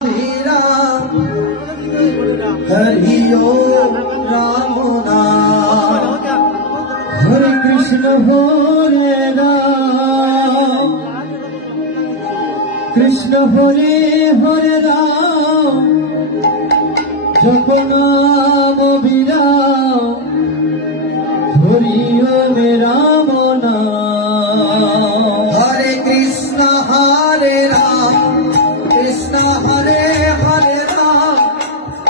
हरि ओम राम नाम हरे कृष्ण कृष्ण हरे हरे राम जप नाम विराम हरि ओम राम नाम हरे कृष्ण कृष्ण हरे हरे राम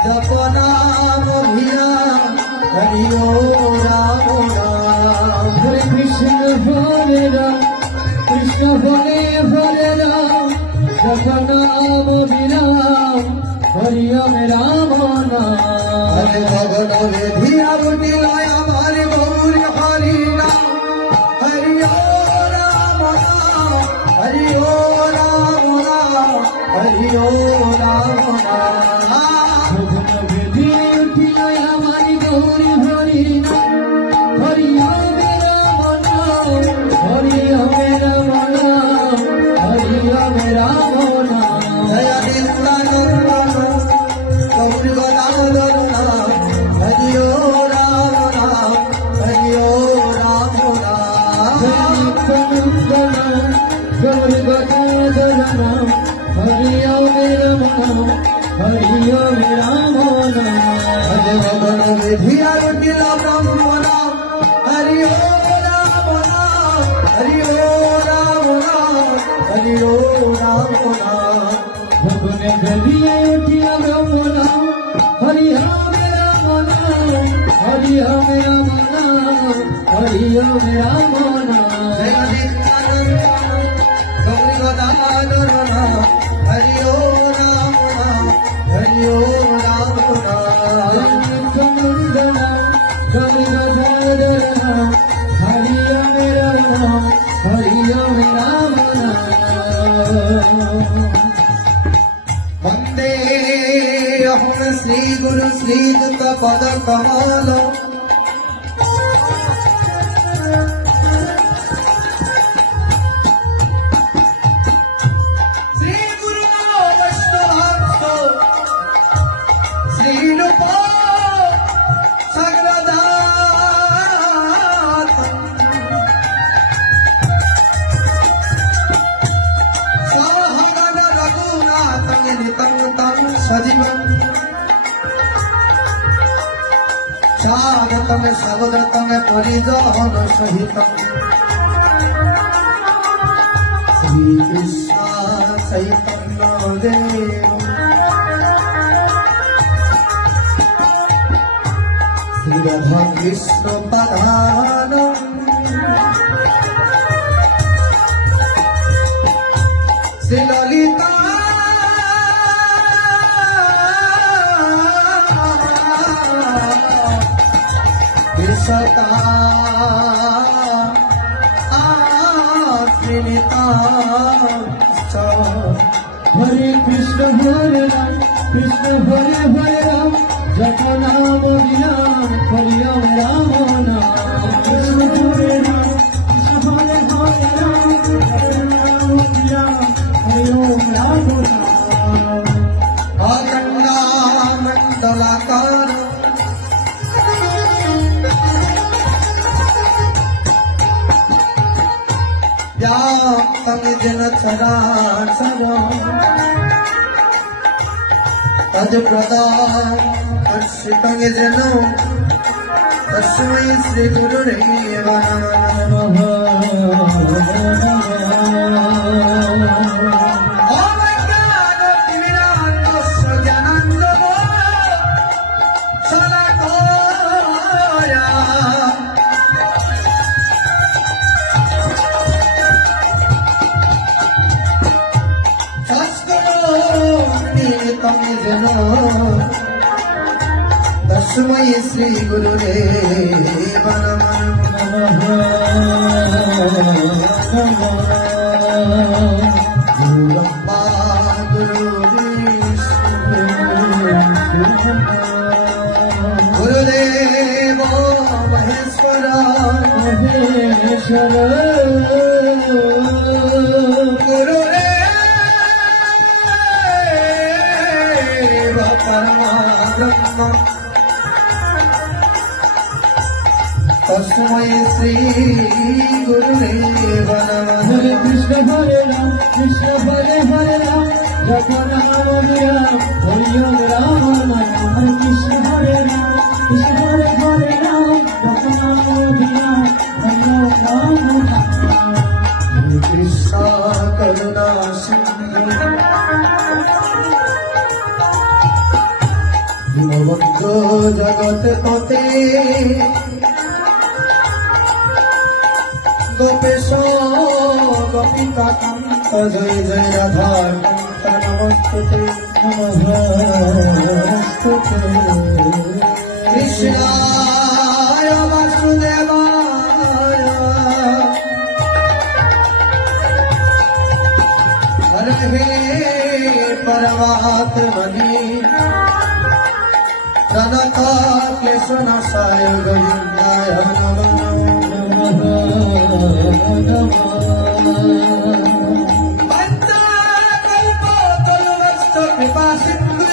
जप नाम विराम हरि ओम राम नाम हरे कृष्ण हरे राम कृष्ण हरे हरे राम जप नाम विराम हरि ओम राम नाम हरे भगवान विधिया बुटिलाय हमारे गौर हरि नाम हरि ओम राम नाम हरि ओम राम नाम हरि ओम राम नाम विधिया बुटिलाय हमारे गौर हरि नाम हरि ओम राम नाम हरि ओम राम नाम हरि ओम राम नाम जय नित्यानंद गौर गदाधर नाम हरि ओम राम नाम हरि ओम राम नाम जय नित्यानंद गौर गदाधर नाम हरि ओम राम नाम हरि ओम राम नाम हरे भगवान विधिया बुटिला ब्रह्म नाम हरि ओम राम नाम हरि ओम राम नाम हरि ओम राम नाम भगवान विधिया बुटिला ब्रह्म नाम हरि ओम राम नाम हरि ओम राम नाम हरि ओम राम नाम जय नित्यानंद गौर गदाधर नाम हरि ओम राम नाम हरि ओम राम नाम जय नित्यानंद गौर गदाधर नाम हरि ओम राम नाम हरि ओम राम नाम वंदे अहं श्री गुरु श्री युत पद कमल श्री गुरु वैष्णवांश श्री रूप सगरदात सहगण रघुनाथ नितं तं सजीवम् स्वागतं स्वागतं परिजन सहितं श्री कृष्ण चैतन्य देव श्री राधा कृष्ण पदानम् श्री ललिता विशता आश्रिता हरे कृष्ण हरे राम कृष्ण हरे हरे राम जप नाम विराम हरि ओम राम नाम कृष्ण हरे राम कृष्ण हरे हरे राम जप नाम विराम हरि ओम राम नाम अखंडा मंडलाकार व्याप्तं जन चराचर तत्प्रदान दर्शितं जन तस्मै श्री गुरुदेव नमः ओम ज्ञानतिमिरान्धस्य ज्ञानाञ्जनो शलाकया तस्मै श्री गुरुदेव नमः गुरुब्रह्मा गुरुदेवो महेश्वर गुरुदेव परमाब्रह्म तस्मै श्री गुरुदेव नमः। हरे राम कृष्ण हरे राम जप नाम विराम हरि ओम राम नाम। हरे कृष्ण हरे राम जप नाम विराम हरि ओम राम नाम। हरे कृष्ण करुणा सिंधु दीनबन्धु जगत पते गोपेश गोपिका कांत जय जय राधा कांत नमस्ते नमस्ते कृष्णाय वासुदेवाय हरे परमात्मने प्रणतक्लेशनाशाय गोविन्दाय नमो कृपा सिन्धु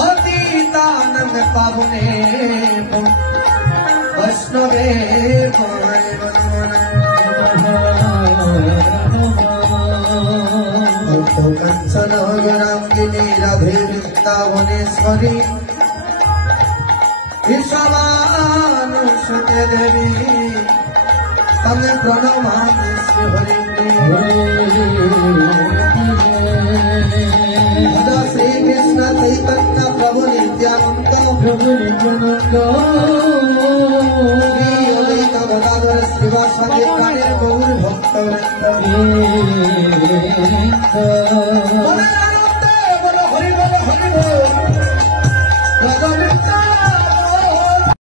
अतीतानंद पावने वैष्णवे कंचन गणांगिनी राधे वृंदावनेश्वरी विश्वमानुषते देवी तमे प्रणमामि श्री हरे श्री कृष्ण चैतन्य प्रभु नित्यानंद श्री अद्वैत गदाधर श्रीवासादि गौर भक्तवृंद